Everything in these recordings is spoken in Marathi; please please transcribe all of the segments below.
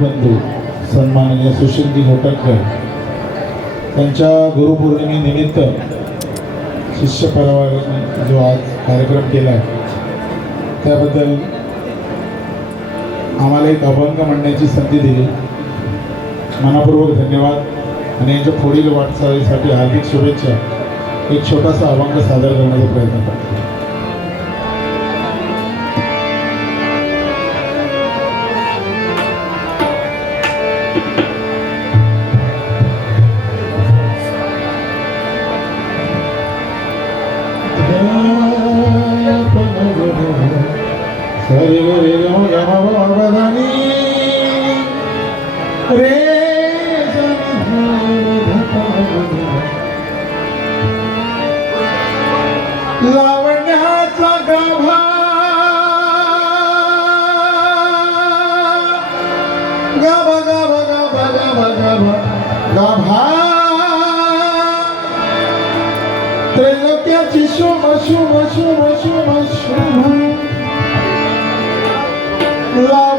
बंधू सन्माननीय सुशीलजी घोटटकर त्यांच्या गुरुपौर्णिमेनिमित्त शिष्य परवाने जो आज कार्यक्रम केला आहे त्याबद्दल आम्हाला एक अभंग म्हणण्याची संधी दिली. मनापूर्वक धन्यवाद आणि यांच्या पुढील वाटचालीसाठी हार्दिक शुभेच्छा. एक छोटासा अभंग सादर करण्याचा प्रयत्न करतो. त्रैलोक्याची शुभ शुभ शुभ शुभ शुभ. love.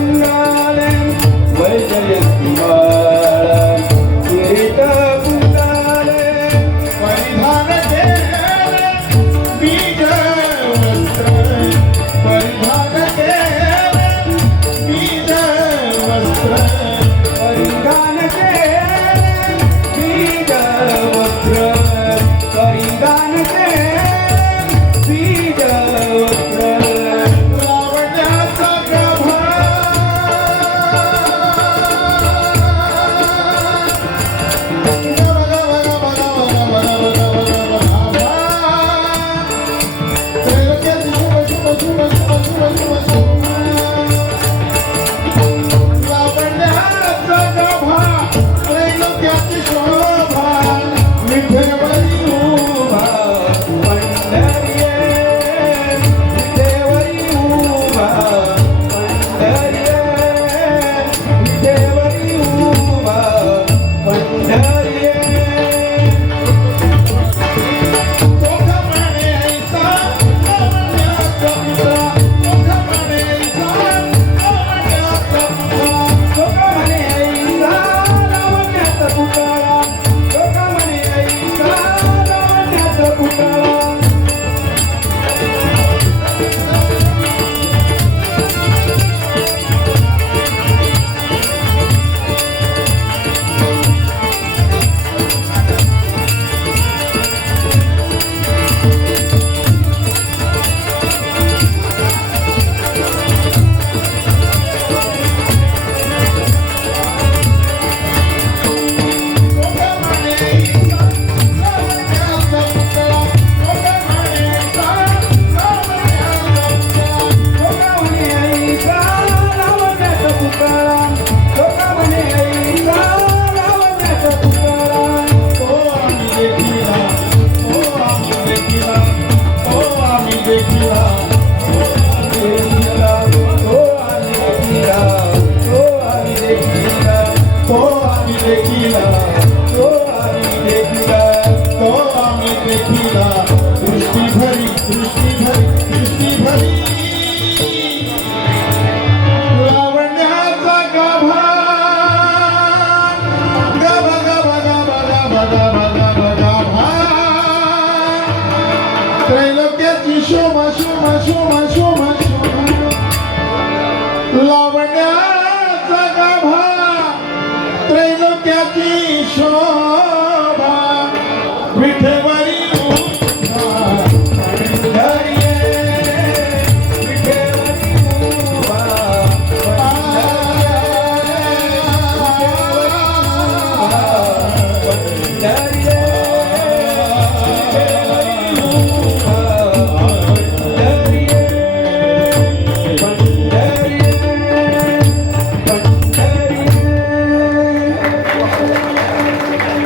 पुंगाळ्या वैजयंती माळा किरीट पुंगाळे परिधान केले बीज वस्त्र परिधान केले बीज वस्त्र